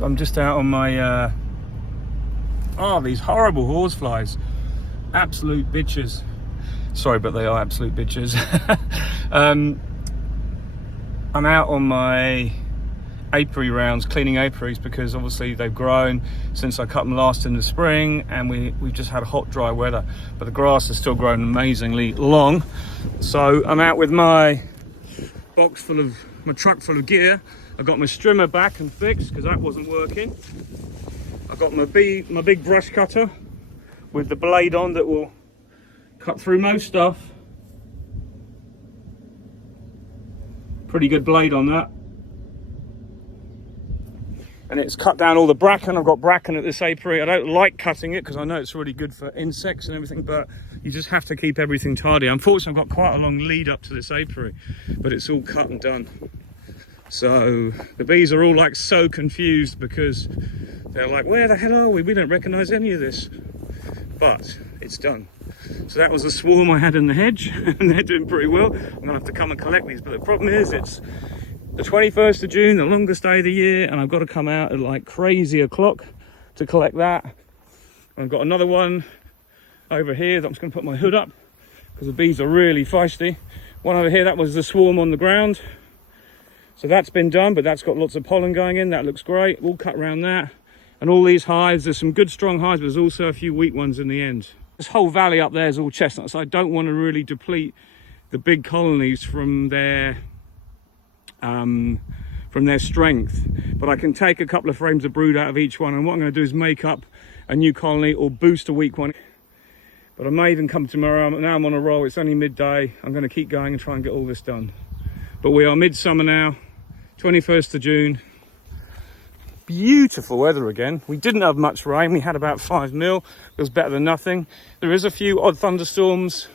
So I'm just out on my these horrible horseflies, absolute bitches. Sorry, but they are absolute bitches. I'm out on my apiary rounds, cleaning apiaries, because obviously they've grown since I cut them last in the spring, and we've just had hot, dry weather, but the grass has still grown amazingly long. So I'm out with my truck full of gear. I got my strimmer back and fixed because that wasn't working. I got my big brush cutter with the blade on that will cut through most stuff. Pretty good blade on that. And it's cut down all the bracken. I've got bracken at this apiary. I don't like cutting it because I know it's really good for insects and everything, but you just have to keep everything tidy. Unfortunately, I've got quite a long lead up to this apiary, but it's all cut and done. So the bees are all like so confused because they're like, where the hell are we? We don't recognize any of this, but it's done. So that was a swarm I had in the hedge and they're doing pretty well. I'm gonna have to come and collect these, but the problem is it's the 21st of June, the longest day of the year, and I've got to come out at like crazy o'clock to collect that. I've got another one over here that I'm just going to put my hood up because the bees are really feisty. One over here, that was the swarm on the ground. So that's been done, but that's got lots of pollen going in. That looks great. We'll cut around that. And all these hives, there's some good strong hives, but there's also a few weak ones in the end. This whole valley up there is all chestnuts. I don't want to really deplete the big colonies from their strength, but I can take a couple of frames of brood out of each one, and what I'm going to do is make up a new colony or boost a weak one. But I may even come tomorrow. Now I'm on a roll. It's only midday. I'm going to keep going and try and get all this done. But we are midsummer now, 21st of June. Beautiful weather again. We didn't have much rain. We had about 5 mil. It was better than nothing. There is a few odd thunderstorms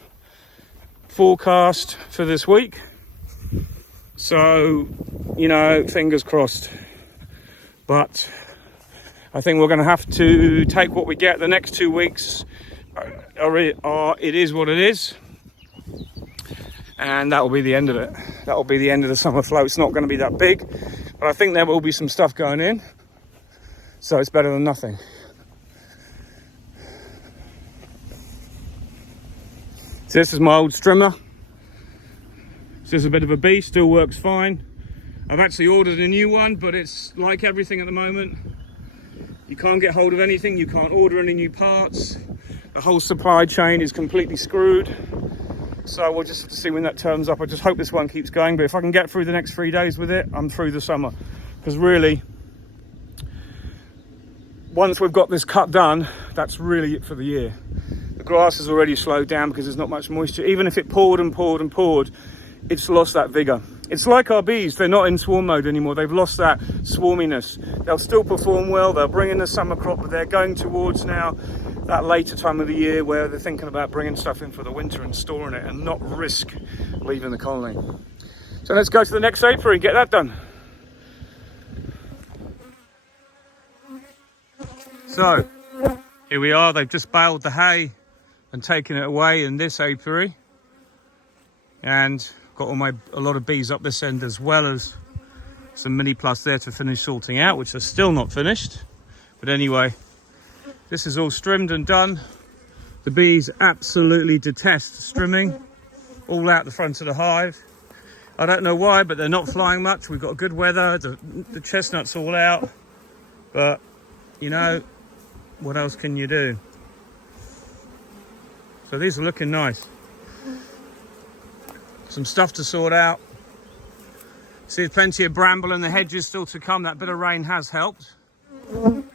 forecast for this week. So, you know, fingers crossed. But I think we're going to have to take what we get the next 2 weeks. It is what it is. And that will be the end of it. That will be the end of the summer flow. It's not going to be that big, but I think there will be some stuff going in. So it's better than nothing. So this is my old strimmer. This is a bit of a beast, still works fine. I've actually ordered a new one, but it's like everything at the moment. You can't get hold of anything, you can't order any new parts. The whole supply chain is completely screwed. So we'll just have to see when that turns up. I just hope this one keeps going, but if I can get through the next 3 days with it, I'm through the summer. Because really, once we've got this cut done, that's really it for the year. The grass has already slowed down because there's not much moisture. Even if it poured and poured and poured, it's lost that vigor. It's like our bees, they're not in swarm mode anymore. They've lost that swarminess. They'll still perform well, they'll bring in the summer crop, but they're going towards now that later time of the year where they're thinking about bringing stuff in for the winter and storing it and not risk leaving the colony. So let's go to the next apiary and get that done. So here we are, they've just baled the hay and taken it away in this apiary. And got a lot of bees up this end, as well as some mini plus there to finish sorting out, which are still not finished. But anyway, this is all strimmed and done. The bees absolutely detest strimming, all out the front of the hive. I don't know why, but they're not flying much. We've got good weather, the chestnuts all out, but you know, what else can you do? So these are looking nice. Some stuff to sort out. See, there's plenty of bramble in the hedges still to come. That bit of rain has helped.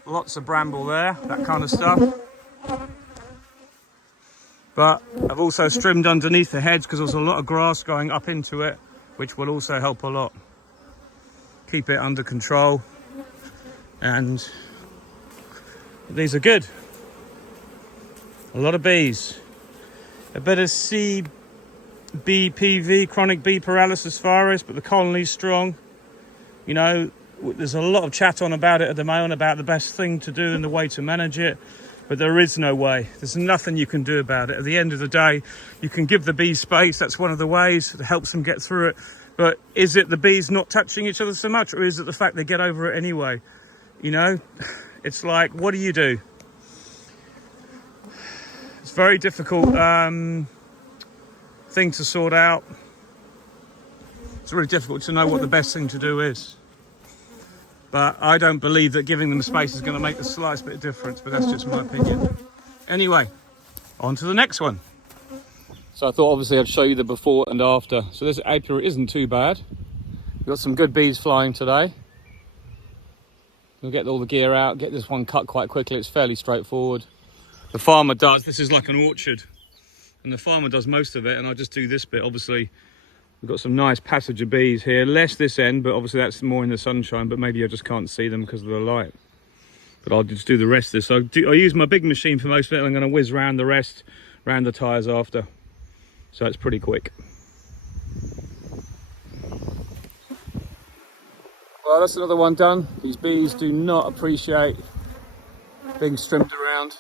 Lots of bramble there, that kind of stuff. But I've also trimmed underneath the hedge because there's a lot of grass going up into it, which will also help a lot. Keep it under control. And these are good. A lot of bees. A bit of CBPV, chronic bee paralysis virus, but the colony's strong. You know, there's a lot of chat on about it at the moment, about the best thing to do and the way to manage it, but there is no way. There's nothing you can do about it. At the end of the day, you can give the bees space. That's one of the ways that helps them get through it. But is it the bees not touching each other so much, or is it the fact they get over it anyway? You know, it's like, what do you do? It's very difficult thing to sort out. It's really difficult to know what the best thing to do is. But I don't believe that giving them space is going to make the slightest bit of difference, but that's just my opinion. Anyway, on to the next one. So I thought obviously I'd show you the before and after. So this apiary isn't too bad. We've got some good bees flying today. We'll get all the gear out, get this one cut quite quickly. It's fairly straightforward. The farmer does, this is like an orchard, and the farmer does most of it, and I just do this bit. Obviously, we've got some nice passage of bees here, less this end, but obviously that's more in the sunshine, but maybe I just can't see them because of the light. But I'll just do the rest of this. I use my big machine for most of it, and I'm going to whiz round the rest, round the tyres after. So it's pretty quick. Well, that's another one done. These bees do not appreciate being strimmed around.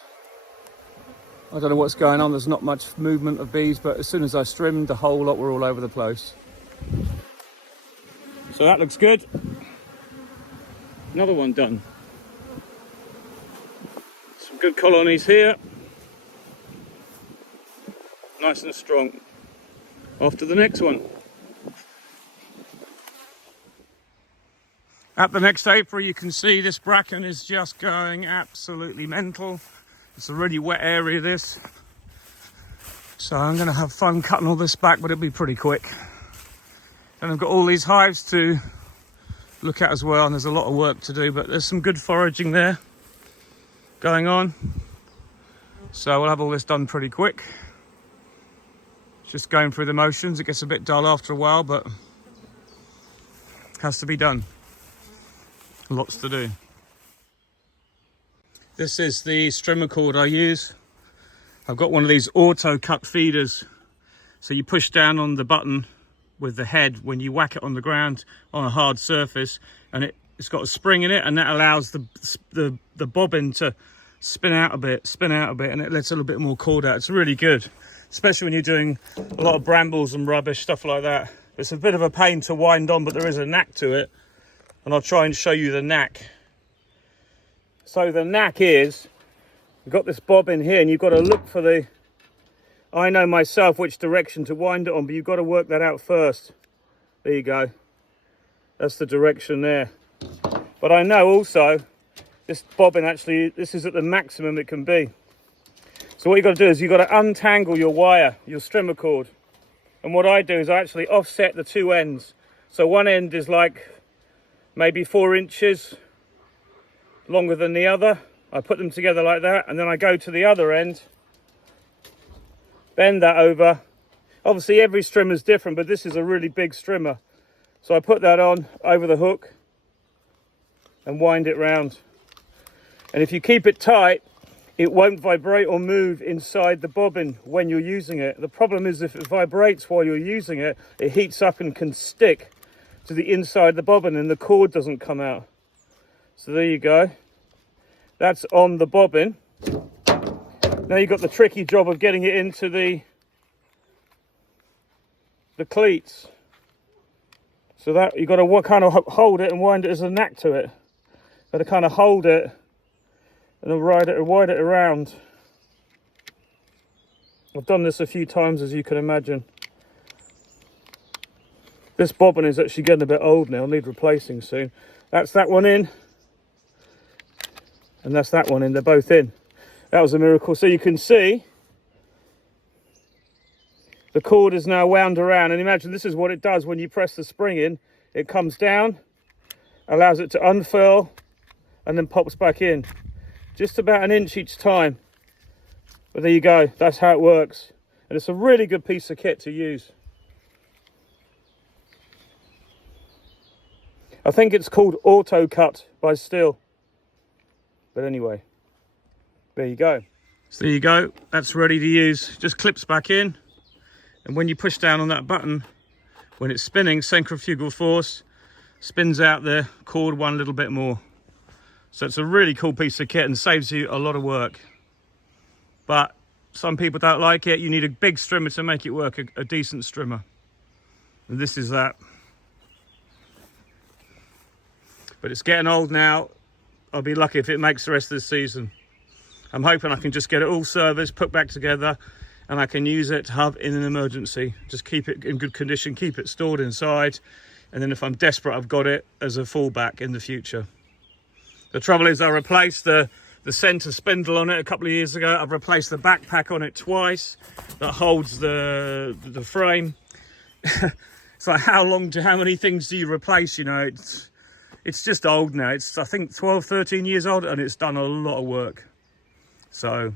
I don't know what's going on, there's not much movement of bees, but as soon as I strimmed, the whole lot were all over the place. So that looks good. Another one done. Some good colonies here. Nice and strong. Off to the next one. At the next apiary, you can see this bracken is just going absolutely mental. It's a really wet area, this. So I'm going to have fun cutting all this back, but it'll be pretty quick. And I've got all these hives to look at as well, and there's a lot of work to do, but there's some good foraging there going on. So we'll have all this done pretty quick. Just going through the motions. It gets a bit dull after a while, but it has to be done. Lots to do. This is the strimmer cord I use. I've got one of these auto cut feeders. So you push down on the button with the head when you whack it on the ground on a hard surface, and it's got a spring in it, and that allows the bobbin to spin out a bit, and it lets a little bit more cord out. It's really good, especially when you're doing a lot of brambles and rubbish, stuff like that. It's a bit of a pain to wind on, but there is a knack to it, and I'll try and show you the knack. So the knack is, you've got this bobbin here, and you've got to look for the, I know myself which direction to wind it on, but you've got to work that out first. There you go. That's the direction there. But I know also, this bobbin actually, this is at the maximum it can be. So what you've got to do is you've got to untangle your wire, your strimmer cord. And what I do is I actually offset the two ends. So one end is like maybe 4 inches longer than the other. I put them together like that, and then I go to the other end, bend that over. Obviously every strimmer is different, but this is a really big strimmer. So I put that on over the hook and wind it round. And if you keep it tight, it won't vibrate or move inside the bobbin when you're using it. The problem is if it vibrates while you're using it, it heats up and can stick to the inside of the bobbin, and the cord doesn't come out. So there you go. That's on the bobbin. Now you've got the tricky job of getting it into the cleats. So that you've got to kind of hold it and wind it as a knack to it. Got to kind of hold it and then wind it around. I've done this a few times, as you can imagine. This bobbin is actually getting a bit old now, need replacing soon. That's that one in, and that's that one in, they're both in. That was a miracle. So you can see the cord is now wound around, and imagine this is what it does when you press the spring in. It comes down, allows it to unfurl, and then pops back in. Just about an inch each time. But there you go, that's how it works. And it's a really good piece of kit to use. I think it's called Auto Cut by Stihl. But anyway, there you go. So there you go, that's ready to use. Just clips back in. And when you push down on that button, when it's spinning, centrifugal force spins out the cord one little bit more. So it's a really cool piece of kit and saves you a lot of work. But some people don't like it. You need a big strimmer to make it work, a decent strimmer. And this is that. But it's getting old now. I'll be lucky if it makes the rest of the season. I'm hoping I can just get it all serviced, put back together, and I can use it to have in an emergency. Just keep it in good condition, keep it stored inside, and then if I'm desperate, I've got it as a fallback in the future. The trouble is I replaced the centre spindle on it a couple of years ago. I've replaced the backpack on it twice that holds the frame. So how many things do you replace? You know, it's just old now. It's, I think, 12, 13 years old, and it's done a lot of work. So,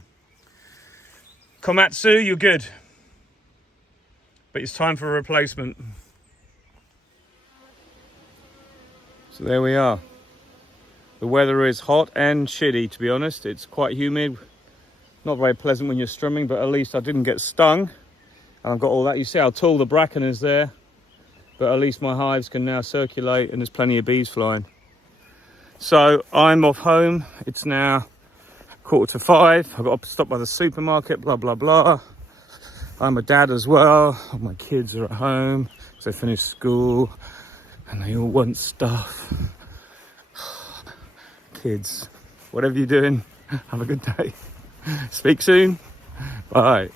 Komatsu, you're good. But it's time for a replacement. So there we are. The weather is hot and shitty, to be honest. It's quite humid. Not very pleasant when you're strumming, but at least I didn't get stung. And I've got all that. You see how tall the bracken is there. But at least my hives can now circulate and there's plenty of bees flying. So I'm off home. It's now 4:45. I've got to stop by the supermarket, blah, blah, blah. I'm a dad as well. All my kids are at home because they finished school and they all want stuff. Kids, whatever you're doing, have a good day. Speak soon. Bye.